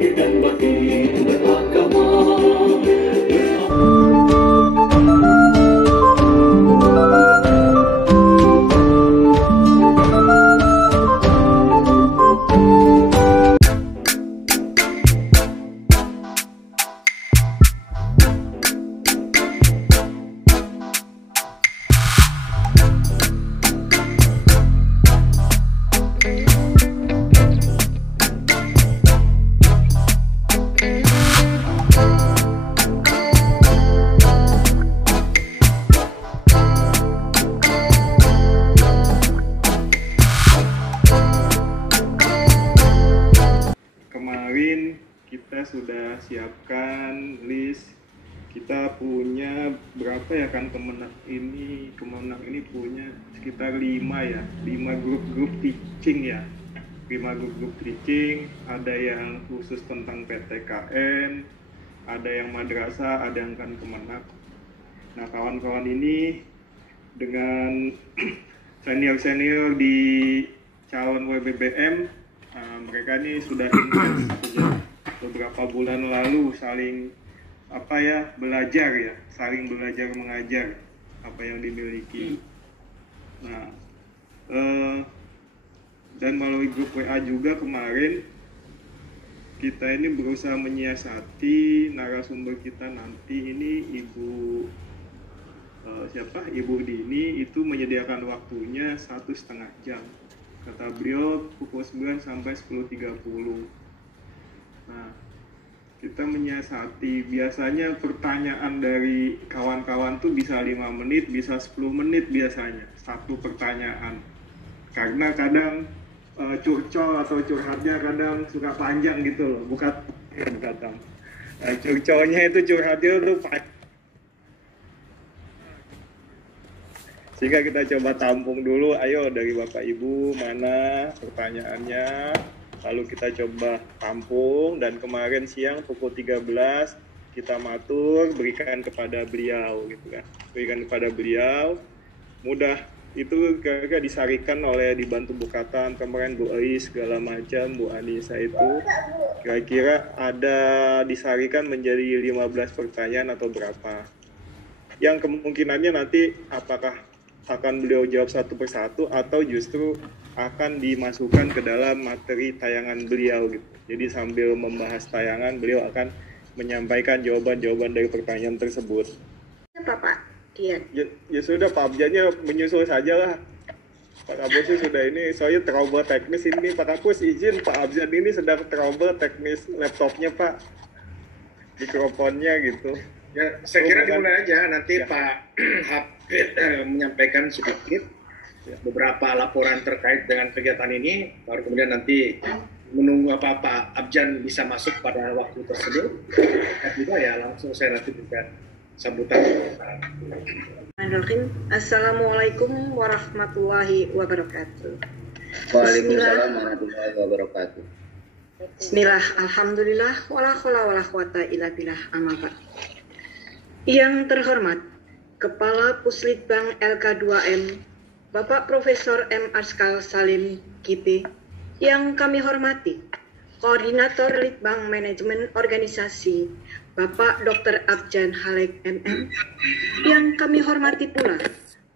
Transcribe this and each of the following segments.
lahir dan batin beragama. Kemarin kita sudah siapkan list, kita punya berapa ya kan Kemenak ini punya sekitar 5 grup-grup teaching ya, 5 grup-grup teaching, ada yang khusus tentang PTKN, ada yang madrasah, ada yang kan Kemenak. Nah kawan-kawan ini dengan senior-senior di calon WBBM, mereka ini sudah intens beberapa bulan lalu saling saling belajar mengajar apa yang dimiliki. Nah, dan melalui grup WA juga kemarin kita ini berusaha menyiasati narasumber kita nanti ini Ibu Dini itu menyediakan waktunya 1,5 jam. Kata beliau pukul 9 sampai 10.30. Nah, kita menyiasati, biasanya pertanyaan dari kawan-kawan tuh bisa 5 menit, bisa 10 menit biasanya, satu pertanyaan. Karena kadang curcol atau curhatnya kadang suka panjang gitu loh, curcolnya itu curhatnya tuh panjang. Sehingga kita coba tampung dulu, ayo dari Bapak Ibu mana pertanyaannya, lalu kita coba tampung, dan kemarin siang pukul 13 kita matur, berikan kepada beliau gitu kan. Berikan kepada beliau, mudah itu kira-kira disarikan oleh dibantu Bu Katan, kemarin Bu Ais segala macam, Bu Anissa itu kira-kira ada disarikan menjadi 15 pertanyaan atau berapa. Yang kemungkinannya nanti apakah akan beliau jawab satu persatu atau justru akan dimasukkan ke dalam materi tayangan beliau gitu. Jadi sambil membahas tayangan beliau akan menyampaikan jawaban-jawaban dari pertanyaan tersebut. Apa Pak? Ya sudah, Pak Abjannya menyusul saja lah. Pak Kapus sudah ini, soalnya trouble teknis ini. Pak Kapus izin, Pak Abjan ini sedang trouble teknis laptopnya Pak. Mikrofonnya gitu. Ya, saya kira dimulai aja nanti ya. Pak Hafid menyampaikan sedikit beberapa laporan terkait dengan kegiatan ini, baru kemudian nanti menunggu Pak Abjan bisa masuk pada waktu tersebut. Dan juga ya langsung saya nanti berikan sambutan. Assalamualaikum warahmatullahi wabarakatuh. Waalaikumsalam warahmatullahi wabarakatuh. Bismillah, alhamdulillah, wala haula wala quwata illa billah, amma ba'd. Yang terhormat Kepala Puslitbang LK2M Bapak Profesor M. Arskal Salim KIP, yang kami hormati Koordinator Litbang Manajemen Organisasi Bapak Dr. Abjan Halek MM, yang kami hormati pula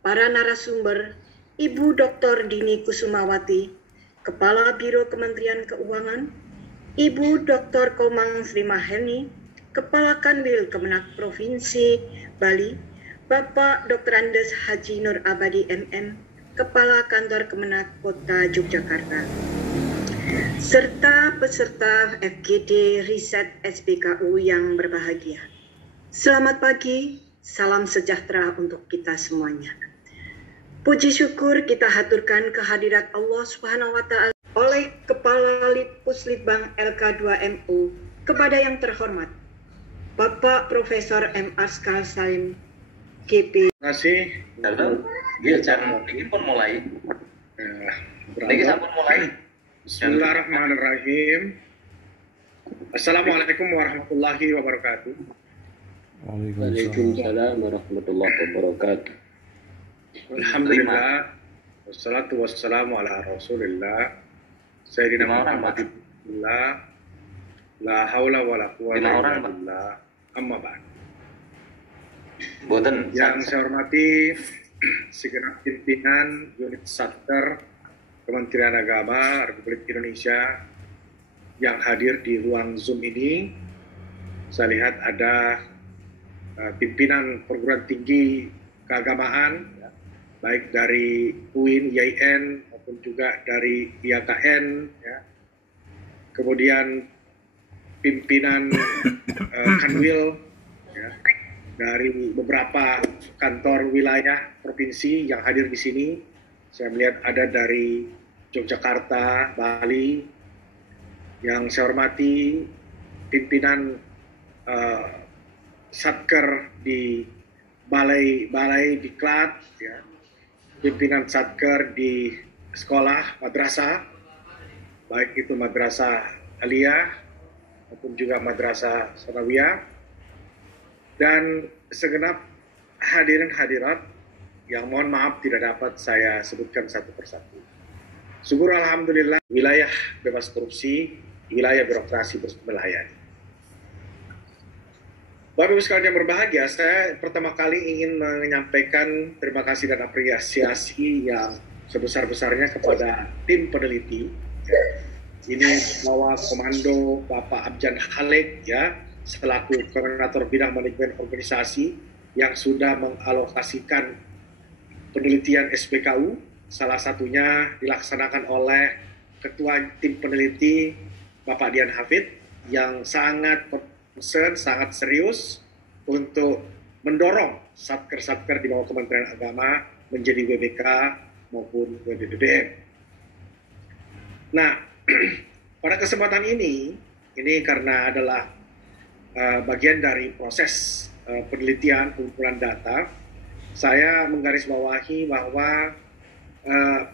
para narasumber Ibu Dr. Dini Kusumawati, Kepala Biro Kementerian Keuangan, Ibu Dr. Komang Sri Mahelni, Kepala Kanwil Kemenak Provinsi Bali, Bapak Dr. Andes Haji Nur Abadi MM, Kepala Kantor Kemenak Kota Yogyakarta, serta peserta FGD Riset SBKU yang berbahagia. Selamat pagi, salam sejahtera untuk kita semuanya. Puji syukur kita haturkan kehadirat Allah Subhanahu wa Ta'ala oleh Kepala Puslitbang LK2MU kepada yang terhormat Bapak Profesor M. Arskal Salim KP. Terima kasih. Halo, dia cara ini pun mulai. Lagi sampun mulai. Bismillahirrahmanirrahim. Assalamualaikum warahmatullahi wabarakatuh. Waalaikumsalam warahmatullahi wabarakatuh. Alhamdulillah. Wassalatu wassalamu ala Rasulillah Sayyidina Muhammad La haula wala quwata 5 orang, illa Pak. billah. Amma ba'd. Boten. Yang saya hormati segenap pimpinan unit Satker Kementerian Agama Republik Indonesia yang hadir di ruang Zoom ini. Saya lihat ada pimpinan perguruan tinggi keagamaan, ya, baik dari UIN, IAIN maupun juga dari IAKN, ya. Kemudian pimpinan Kanwil, ya, dari beberapa kantor wilayah provinsi yang hadir di sini. Saya melihat ada dari Yogyakarta, Bali. Yang saya hormati pimpinan Satker di Balai Diklat, ya, pimpinan Satker di sekolah, madrasah, baik itu madrasah aliyah maupun juga madrasah sanawiyah, dan segenap hadirin hadirat yang mohon maaf tidak dapat saya sebutkan satu persatu. Syukur alhamdulillah, wilayah bebas korupsi, wilayah birokrasi melayani. Bapak Ibu sekalian yang berbahagia, saya pertama kali ingin menyampaikan terima kasih dan apresiasi yang sebesar-besarnya kepada tim peneliti. Ini bawah komando Bapak Abjan Khalid, ya, selaku koordinator bidang manajemen organisasi yang sudah mengalokasikan penelitian SPKU, salah satunya dilaksanakan oleh Ketua Tim Peneliti Bapak Dian Hafid yang sangat concern, sangat serius untuk mendorong satker-satker di bawah Kementerian Agama menjadi WBK maupun WBBM. Nah, pada kesempatan ini karena adalah bagian dari proses penelitian pengumpulan data, saya menggarisbawahi bahwa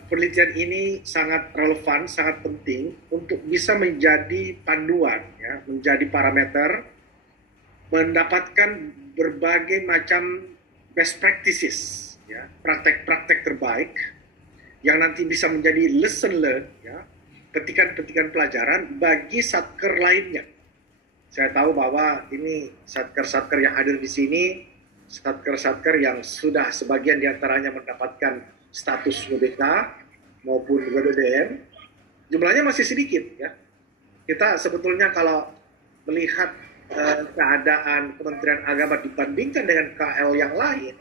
penelitian ini sangat relevan, sangat penting untuk bisa menjadi panduan, ya, menjadi parameter, mendapatkan berbagai macam best practices, ya, praktek-praktek terbaik yang nanti bisa menjadi lesson learned, ya, petikan-petikan pelajaran bagi satker lainnya. Saya tahu bahwa ini satker-satker yang hadir di sini, satker-satker yang sudah sebagian diantaranya mendapatkan status WBK maupun WBBM, jumlahnya masih sedikit, ya. Kita sebetulnya kalau melihat keadaan Kementerian Agama dibandingkan dengan KL yang lain,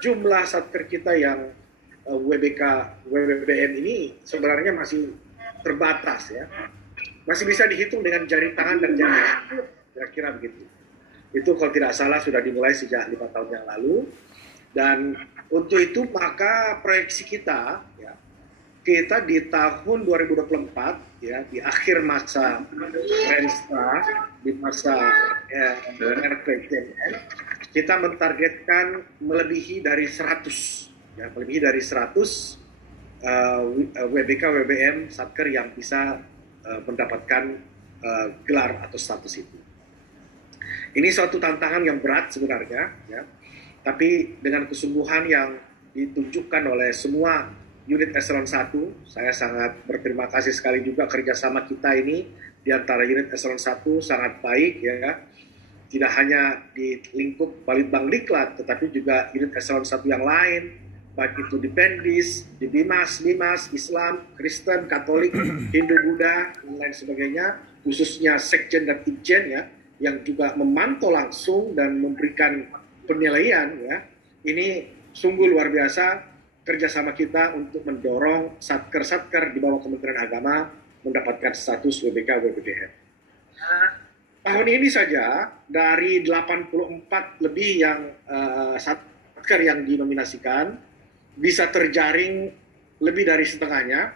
jumlah satker kita yang WBK, WBBM ini sebenarnya masih terbatas, ya. Masih bisa dihitung dengan jari tangan dan jari kaki, kira-kira begitu. Itu kalau tidak salah sudah dimulai sejak 5 tahun yang lalu. Dan untuk itu maka proyeksi kita, ya, kita di tahun 2024, ya, di akhir masa Renstra, di masa RPJMN, kita mentargetkan melebihi dari 100, ya, melebihi dari 100 WBK WBM satker yang bisa mendapatkan gelar atau status itu. Ini suatu tantangan yang berat sebenarnya, ya. Tapi dengan kesungguhan yang ditunjukkan oleh semua unit eselon 1, saya sangat berterima kasih sekali juga kerjasama kita ini di antara unit eselon 1 sangat baik, ya. Tidak hanya di lingkup Balitbang Diklat, tetapi juga unit eselon 1 yang lain, baik itu di Pendis, di Bimas, Islam, Kristen, Katolik, Hindu, Buddha, dan lain sebagainya, khususnya Sekjen dan Itjen, ya, yang juga memantau langsung dan memberikan penilaian, ya. Ini sungguh luar biasa kerjasama kita untuk mendorong satker-satker di bawah Kementerian Agama mendapatkan status WBK WBBM. Tahun ini saja dari 84 lebih yang satker yang dinominasikan, bisa terjaring lebih dari setengahnya,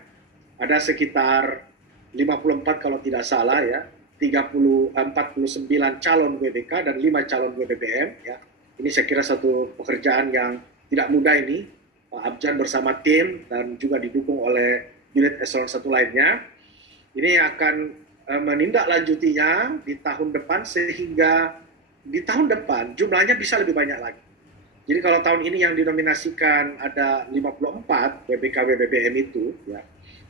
ada sekitar 54 kalau tidak salah, ya, 49 calon WBK dan 5 calon WBBM, ya. Ini saya kira satu pekerjaan yang tidak mudah ini, Pak Abjan bersama tim dan juga didukung oleh unit eselon 1 lainnya. Ini akan menindaklanjutinya di tahun depan sehingga di tahun depan jumlahnya bisa lebih banyak lagi. Jadi kalau tahun ini yang dinominasikan ada 54 WBK WBBM itu, ya,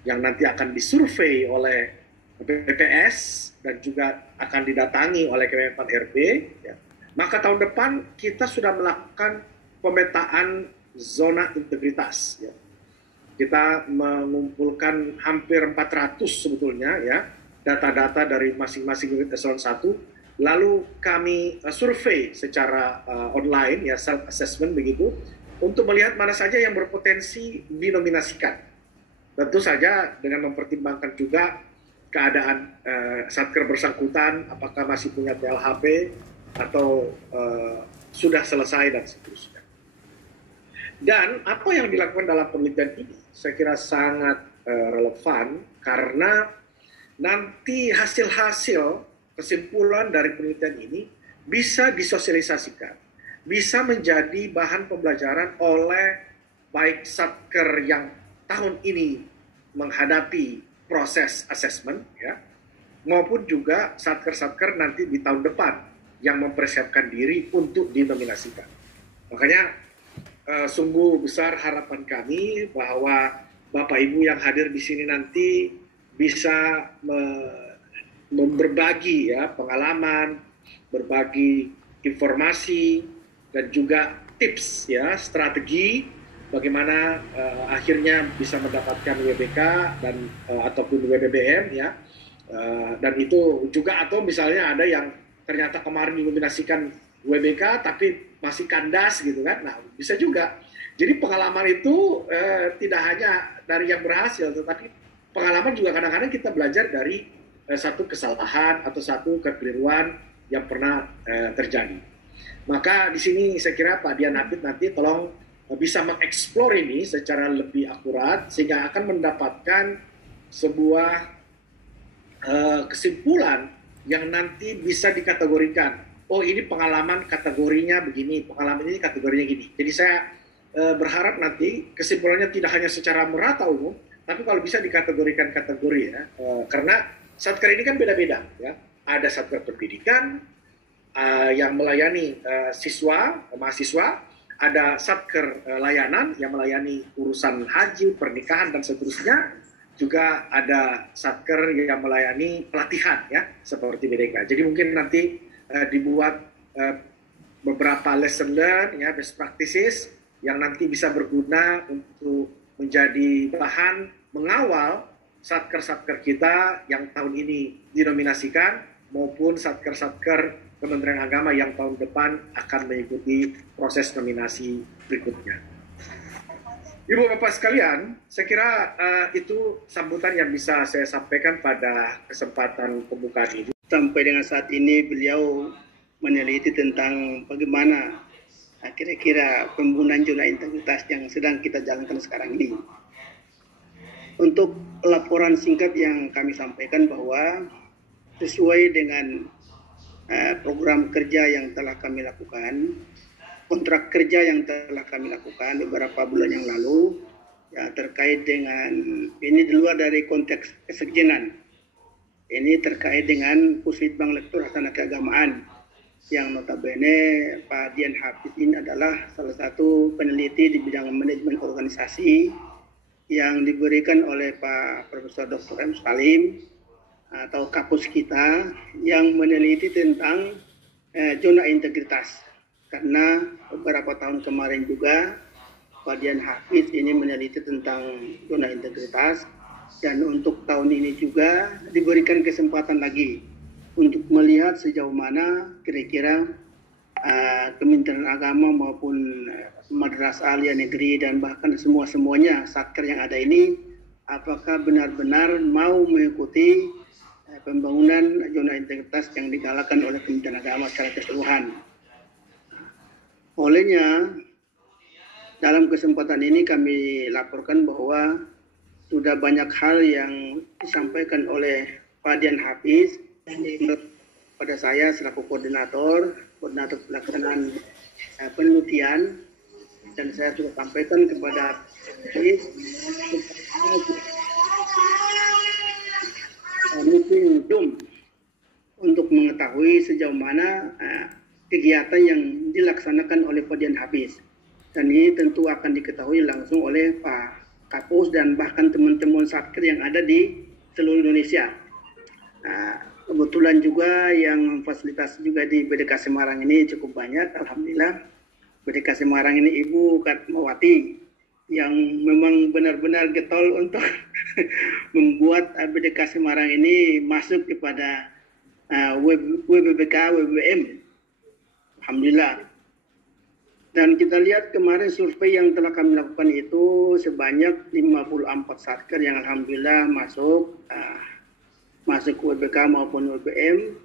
yang nanti akan disurvei oleh BPS dan juga akan didatangi oleh Kemenpan RB, ya. Maka tahun depan kita sudah melakukan pemetaan zona integritas. Ya. Kita mengumpulkan hampir 400 sebetulnya ya data-data dari masing-masing unit eselon 1. Lalu kami survei secara online ya, self assessment begitu, untuk melihat mana saja yang berpotensi dinominasikan. Tentu saja dengan mempertimbangkan juga keadaan satker bersangkutan, apakah masih punya TLHP atau sudah selesai dan seterusnya. Dan apa yang dilakukan dalam penelitian ini saya kira sangat relevan karena nanti hasil-hasil kesimpulan dari penelitian ini bisa disosialisasikan, bisa menjadi bahan pembelajaran oleh baik satker yang tahun ini menghadapi proses assessment ya, maupun juga satker-satker nanti di tahun depan yang mempersiapkan diri untuk dinominasikan. Makanya sungguh besar harapan kami bahwa Bapak Ibu yang hadir di sini nanti bisa berbagi ya pengalaman, berbagi informasi dan juga tips ya, strategi bagaimana akhirnya bisa mendapatkan WBK dan ataupun WBBM ya. Dan itu juga atau misalnya ada yang ternyata kemarin dinominasikan WBK tapi masih kandas gitu kan. Nah, bisa juga. Jadi pengalaman itu tidak hanya dari yang berhasil, tetapi pengalaman juga kadang-kadang kita belajar dari satu kesalahan atau satu kekeliruan yang pernah terjadi. Maka di sini saya kira Pak Dian Hafid nanti tolong bisa mengeksplor ini secara lebih akurat sehingga akan mendapatkan sebuah kesimpulan yang nanti bisa dikategorikan. Oh, ini pengalaman kategorinya begini, pengalaman ini kategorinya gini. Jadi saya berharap nanti kesimpulannya tidak hanya secara merata umum, tapi kalau bisa dikategorikan kategori ya. Karena satker ini kan beda-beda ya. Ada satker pendidikan yang melayani mahasiswa, ada satker layanan yang melayani urusan haji, pernikahan dan seterusnya. Juga ada satker yang melayani pelatihan ya seperti BDK. Jadi mungkin nanti dibuat beberapa lesson learn ya, best practices yang nanti bisa berguna untuk menjadi bahan mengawal satker-satker kita yang tahun ini dinominasikan maupun satker-satker Kementerian Agama yang tahun depan akan mengikuti proses nominasi berikutnya. Ibu Bapak sekalian, saya kira itu sambutan yang bisa saya sampaikan pada kesempatan pembukaan ini. Sampai dengan saat ini beliau meneliti tentang bagaimana kira-kira pembunuhan zona integritas yang sedang kita jalankan sekarang ini. Untuk laporan singkat yang kami sampaikan bahwa sesuai dengan program kerja yang telah kami lakukan, kontrak kerja yang telah kami lakukan beberapa bulan yang lalu ya, terkait dengan ini di luar dari konteks kesekjenan. Ini terkait dengan Puslitbang Lektur Hasanah Keagamaan yang notabene Pak Dian Hafid ini adalah salah satu peneliti di bidang manajemen organisasi yang diberikan oleh Pak Profesor Dr. M. Salim atau kapus kita yang meneliti tentang zona integritas. Karena beberapa tahun kemarin juga Pak Dian Hafid ini meneliti tentang zona integritas dan untuk tahun ini juga diberikan kesempatan lagi untuk melihat sejauh mana kira-kira Kementerian Agama maupun Madrasah Aliyah Negeri dan bahkan semuanya satker yang ada ini apakah benar-benar mau mengikuti pembangunan zona integritas yang digalakan oleh Kementerian Agama secara keseluruhan. Olehnya, dalam kesempatan ini kami laporkan bahwa sudah banyak hal yang disampaikan oleh Pak Dian Hafid pada saya selaku koordinator pelaksanaan penelitian, dan saya sudah sampaikan kepada meeting Zoom untuk mengetahui sejauh mana kegiatan yang dilaksanakan oleh Pak Dian Hafid. Dan ini tentu akan diketahui langsung oleh Pak Kapus dan bahkan teman-teman satker yang ada di seluruh Indonesia. Kebetulan juga yang fasilitas juga di BDK Semarang ini cukup banyak, alhamdulillah. BDK Semarang ini Ibu Katmawati yang memang benar-benar getol untuk membuat BDK Semarang ini masuk kepada WBBK, WBM. Alhamdulillah. Dan kita lihat kemarin survei yang telah kami lakukan itu sebanyak 54 satker yang alhamdulillah masuk WBK maupun WBM.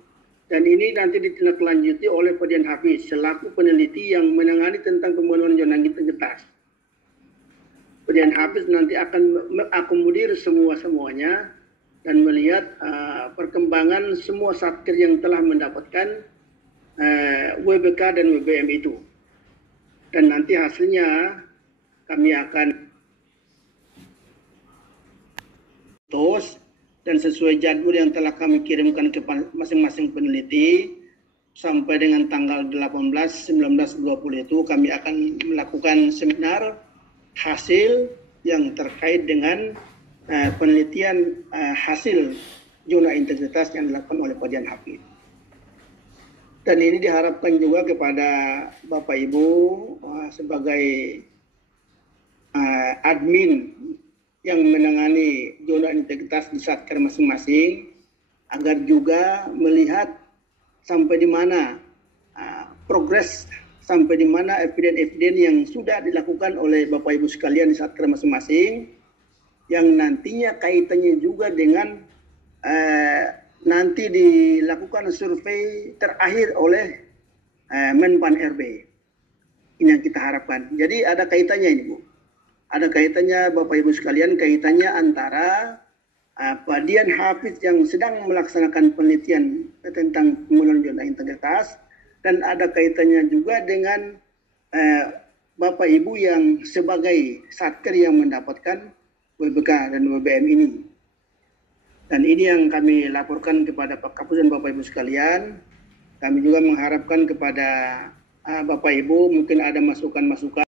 Dan ini nanti ditindaklanjuti oleh Pak Dian Hafiz selaku peneliti yang menangani tentang pembunuhan zona integritas. Pak Dian Hafiz nanti akan mengakomodir semuanya dan melihat perkembangan semua satker yang telah mendapatkan WBK dan WBM itu. Dan nanti hasilnya kami akan terus dan sesuai jadwal yang telah kami kirimkan ke masing-masing peneliti sampai dengan tanggal 18, 19, 20 itu kami akan melakukan seminar hasil yang terkait dengan penelitian hasil zona integritas yang dilakukan oleh Pak Dian Hafiz. Dan ini diharapkan juga kepada Bapak Ibu sebagai admin yang menangani zona integritas di satker masing-masing agar juga melihat sampai di mana progres, sampai di mana eviden-eviden yang sudah dilakukan oleh Bapak Ibu sekalian di satker masing-masing yang nantinya kaitannya juga dengan nanti dilakukan survei terakhir oleh Menpan RB. Ini yang kita harapkan. Jadi ada kaitannya ini Bu. Ada kaitannya Bapak Ibu sekalian, kaitannya antara Pak Dian Hafiz yang sedang melaksanakan penelitian tentang pembunuhan zona integritas dan ada kaitannya juga dengan Bapak Ibu yang sebagai satker yang mendapatkan WBK dan WBM ini. Dan ini yang kami laporkan kepada Pak Kapus dan Bapak Ibu sekalian. Kami juga mengharapkan kepada Bapak Ibu mungkin ada masukan-masukan